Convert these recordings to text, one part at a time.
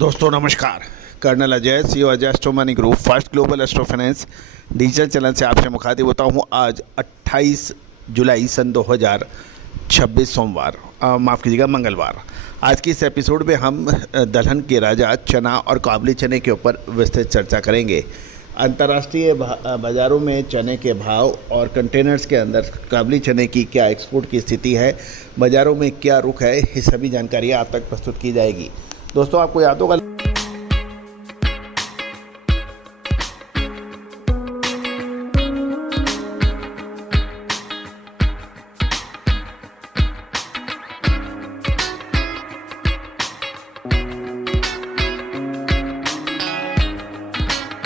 दोस्तों नमस्कार। Colonel Ajay, CEO Ajay astro money group, first global astro finance digital channel से आपसे मुखातिब होता हूँ। आज 28 जुलाई सन 2026 सोमवार, माफ़ कीजिएगा मंगलवार। आज की इस एपिसोड में हम दलहन के राजा चना और काबुली चने के ऊपर विस्तृत चर्चा करेंगे। अंतर्राष्ट्रीय बाज़ारों में चने के भाव और कंटेनर्स के अंदर काबुली चने की क्या एक्सपोर्ट की स्थिति है, बाज़ारों में क्या रुख है, ये सभी जानकारियाँ आप तक प्रस्तुत की जाएगी। दोस्तों आपको याद होगा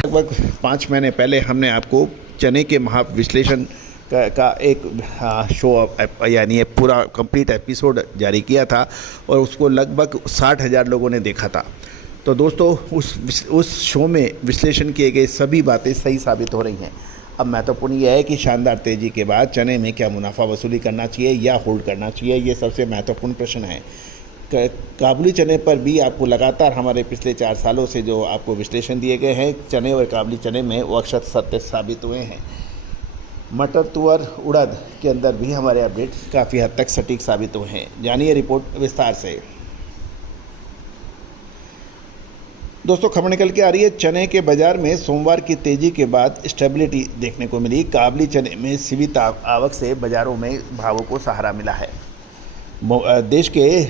लगभग 5 महीने पहले हमने आपको चने के महाविश्लेषण का एक शो यानी पूरा कंप्लीट एपिसोड जारी किया था और उसको लगभग 60,000 लोगों ने देखा था। तो दोस्तों उस शो में विश्लेषण किए गए सभी बातें सही साबित हो रही हैं। अब महत्वपूर्ण यह है कि शानदार तेज़ी के बाद चने में क्या मुनाफा वसूली करना चाहिए या होल्ड करना चाहिए, ये सबसे महत्वपूर्ण प्रश्न है। काबुली चने पर भी आपको लगातार हमारे पिछले 4 सालों से जो आपको विश्लेषण दिए गए हैं चने और काबुली चने में, वो अक्षर सत्य साबित हुए हैं। मटर, तुअर, उड़द के अंदर भी हमारे अपडेट्स काफ़ी हद तक सटीक साबित हुए हैं। जानिए रिपोर्ट विस्तार से। दोस्तों खबर निकल के आ रही है, चने के बाजार में सोमवार की तेजी के बाद स्टेबिलिटी देखने को मिली। काबुली चने में सीमित आवक से बाजारों में भावों को सहारा मिला है। देश के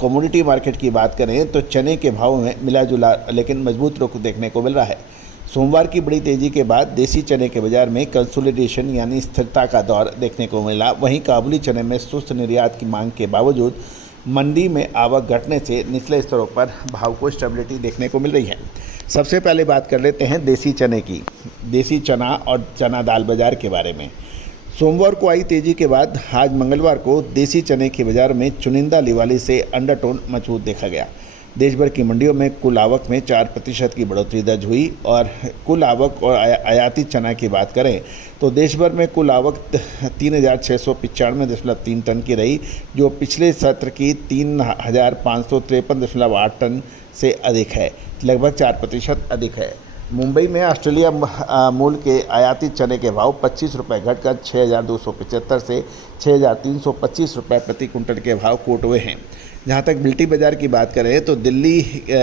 कमोडिटी मार्केट की बात करें तो चने के भाव में मिला जुला लेकिन मजबूत रुख देखने को मिल रहा है। सोमवार की बड़ी तेजी के बाद देसी चने के बाजार में कंसोलिडेशन यानी स्थिरता का दौर देखने को मिला। वहीं काबुली चने में सुस्त निर्यात की मांग के बावजूद मंडी में आवक घटने से निचले स्तरों पर भाव को स्टेबिलिटी देखने को मिल रही है। सबसे पहले बात कर लेते हैं देसी चने की। देसी चना और चना दाल बाजार के बारे में। सोमवार को आई तेजी के बाद आज मंगलवार को देसी चने के बाजार में चुनिंदा लिवाली से अंडरटोन मजबूत देखा गया। देश भर की मंडियों में कुल आवक में 4% की बढ़ोतरी दर्ज हुई और कुल आवक और आयातित चना की बात करें तो देश भर में कुल आवक 3,695.3 टन की रही, जो पिछले सत्र की 3,553.8 टन से अधिक है, लगभग 4% अधिक है। मुंबई में ऑस्ट्रेलिया मूल के आयातित चने के भाव 25 रुपये घटकर 6,275 से 6,325 रुपये प्रति कुंटल के भाव कोट हुए हैं। जहां तक बिल्टी बाज़ार की बात करें तो दिल्ली,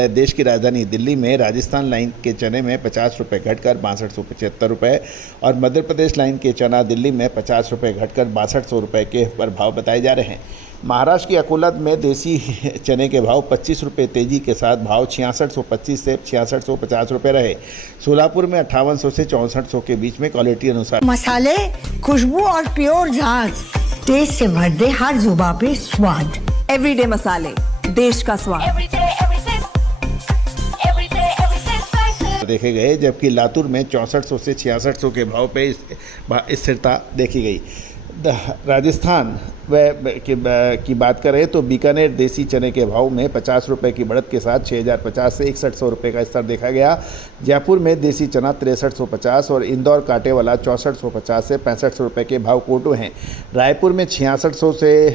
देश की राजधानी दिल्ली में राजस्थान लाइन के चने में 50 रुपये घटकर 6275 रुपये और मध्य प्रदेश लाइन के चना दिल्ली में 50 रुपये घटकर 6200 रुपये के पर भाव बताए जा रहे हैं। महाराष्ट्र की अकोला में देसी चने के भाव 25 रुपये तेजी के साथ भाव 6625 से 6650 रुपये रहे। सोलापुर में 5800 से 6400 के बीच में क्वालिटी अनुसार मसाले, खुशबू और प्योर झांझ, टेस्ट से भर दे हर जुबां पे स्वाद। एवरीडे मसाले, देश का स्वाद। देखे गए, जबकि लातूर में 6400 से 6600 के भाव पे स्थिरता देखी गई। राजस्थान की बात करें तो बीकानेर देसी चने के भाव में 50 रुपये की बढ़त के साथ 6,050 से 6100 रुपये का स्तर देखा गया। जयपुर में देसी चना 6350 और इंदौर कांटे वाला 6450 से 6500 रुपये के भाव कोट हुए हैं। रायपुर में 6600 से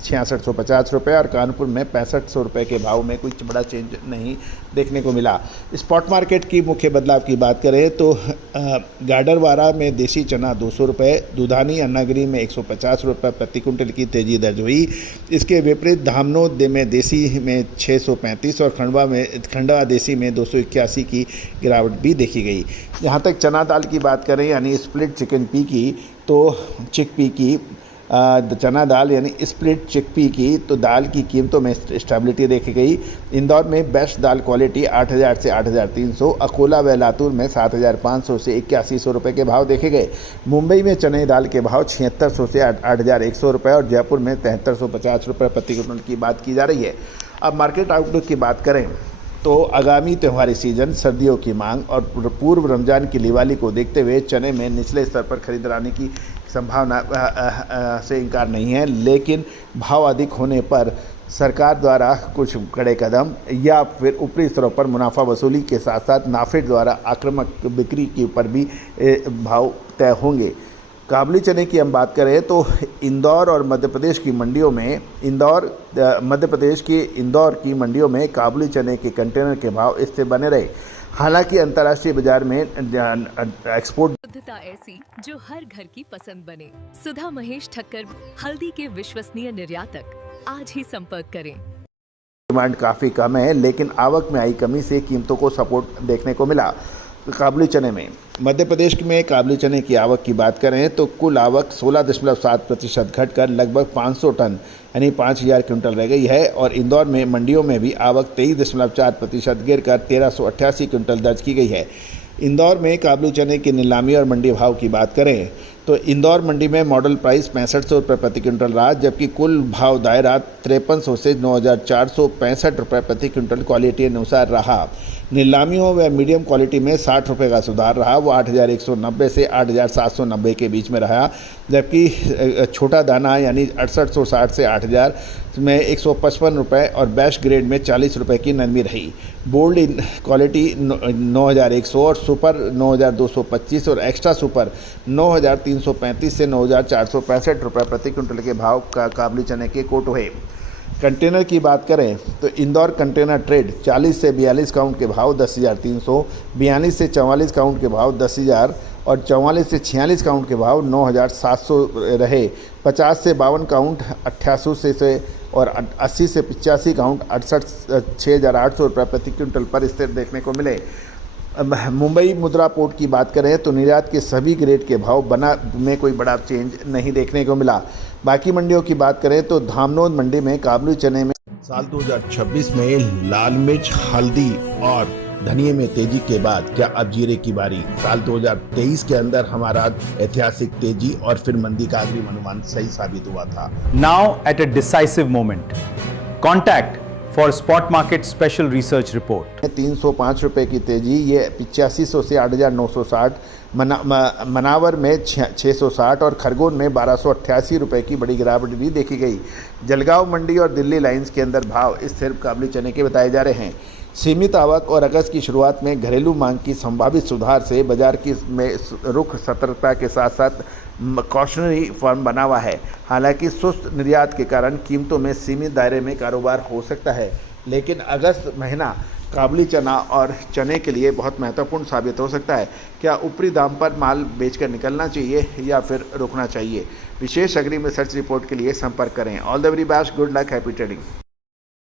6650 रुपये और कानपुर में 6500 रुपये के भाव में कोई बड़ा चेंज नहीं देखने को मिला। स्पॉट मार्केट की मुख्य बदलाव की बात करें तो गाडरवारा में देसी चना 200 रुपये, दुधानी अन्नागिरी में 150 रुपये प्रति कुंटल की तेजी दर्ज हुई। इसके विपरीत धामनोद में देसी में 635 और खंडवा देसी में 281 की गिरावट भी देखी गई। जहां तक चना दाल की बात करें यानी स्प्लिट चिकपी की तो चिकपी की चना दाल यानी स्प्लिट चिकपी की तो दाल की कीमतों में स्टेबिलिटी देखी गई। इंदौर में बेस्ट दाल क्वालिटी 8,000 से 8,300, अकोला व लातूर में 7,500 से 8100 रुपये के भाव देखे गए। मुंबई में चने दाल के भाव 7600 से 8,100 रुपये और जयपुर में 7350 रुपये प्रति कुंटल की बात की जा रही है। अब मार्केट आउटलुक की बात करें तो आगामी त्योहारी सीजन, सर्दियों की मांग और पूर्व रमजान की दिवाली को देखते हुए चने में निचले स्तर पर खरीदारी की संभावना से इनकार नहीं है, लेकिन भाव अधिक होने पर सरकार द्वारा कुछ कड़े कदम या फिर ऊपरी स्तरों पर मुनाफा वसूली के साथ साथ नाफेड द्वारा आक्रामक बिक्री के ऊपर भी भाव तय होंगे। काबुली चने की हम बात करें तो इंदौर और मध्य प्रदेश की मंडियों में इंदौर की मंडियों में काबुली चने के कंटेनर के भाव स्थिर बने रहे। हालांकि अंतर्राष्ट्रीय बाजार में एक्सपोर्ट शुद्धता ऐसी जो हर घर की पसंद बने। सुधा महेश ठक्कर, हल्दी के विश्वसनीय निर्यातक। आज ही संपर्क करें। डिमांड काफ़ी कम है, लेकिन आवक में आई कमी से कीमतों को सपोर्ट देखने को मिला। काबुली चने में मध्य प्रदेश में काबुली चने की आवक की बात करें तो कुल आवक 16.7% घटकर लगभग 500 टन यानी 5000 क्विंटल रह गई है। और इंदौर में मंडियों में भी आवक 23.4% गिरकर 1388 क्विंटल दर्ज की गई है। इंदौर में काबुली चने की नीलामी और मंडी भाव की बात करें तो इंदौर मंडी में मॉडल प्राइस 6500 रुपये प्रति क्विंटल रहा, जबकि कुल भाव दायरा 5300 से 9465 रुपये प्रति क्विंटल क्वालिटी अनुसार रहा। नीलामियों व मीडियम क्वालिटी में 60 रुपये का सुधार रहा, वो 8190 से 8790 के बीच में रहा, जबकि छोटा दाना यानी 6860 से 8000 में 155 रुपये और बैश ग्रेड में 40 रुपये की नरमी रही। बोल्ड क्वालिटी 9100 और सुपर 9225 और एक्स्ट्रा सुपर 9335 से 9465 रुपये प्रति क्विंटल के भाव का काबुली चने के कोट हुए। कंटेनर की बात करें तो इंदौर कंटेनर ट्रेड 40 से 42 काउंट के भाव 10,300, 42 से 44 काउंट के भाव 10,000 और 44 से 46 काउंट के भाव 9,700 रहे। 50 से 52 काउंट 8800 से और 80 से 85 काउंट 6,800 रुपये प्रति क्विंटल पर स्थिर देखने को मिले। मुंबई मुद्रा पोर्ट की बात करें तो निर्यात के सभी ग्रेड के भाव बना में कोई बड़ा चेंज नहीं देखने को मिला। बाकी मंडियों की बात करें तो धामनोद मंडी में काबुली चने में साल 2026 में लाल मिर्च, हल्दी और धनिये में तेजी के बाद क्या अब जीरे की बारी? साल 2023 के अंदर हमारा ऐतिहासिक तेजी और फिर मंदी का अग्रिम अनुमान सही साबित हुआ था। Now at a decisive moment, contact for Spot Market Special Research Report. 305 रुपए की तेजी, ये 8500 से 8960, मनावर में 660 और खरगोन में 1288 रुपए की बड़ी गिरावट भी देखी गई। जलगांव मंडी और दिल्ली लाइंस के अंदर भाव स्थिर काबुली चने के बताए जा रहे हैं। सीमित आवक और अगस्त की शुरुआत में घरेलू मांग की संभावित सुधार से बाजार की में रुख सतर्कता के साथ साथ कॉशनरी फर्म बना हुआ है। हालांकि सुस्त निर्यात के कारण कीमतों में सीमित दायरे में कारोबार हो सकता है, लेकिन अगस्त महीना काबुली चना और चने के लिए बहुत महत्वपूर्ण साबित हो सकता है। क्या ऊपरी दाम पर माल बेचकर निकलना चाहिए या फिर रुकना चाहिए? विशेष अग्रिम रिसर्च रिपोर्ट के लिए संपर्क करें। All the very best, good luck, happy trading.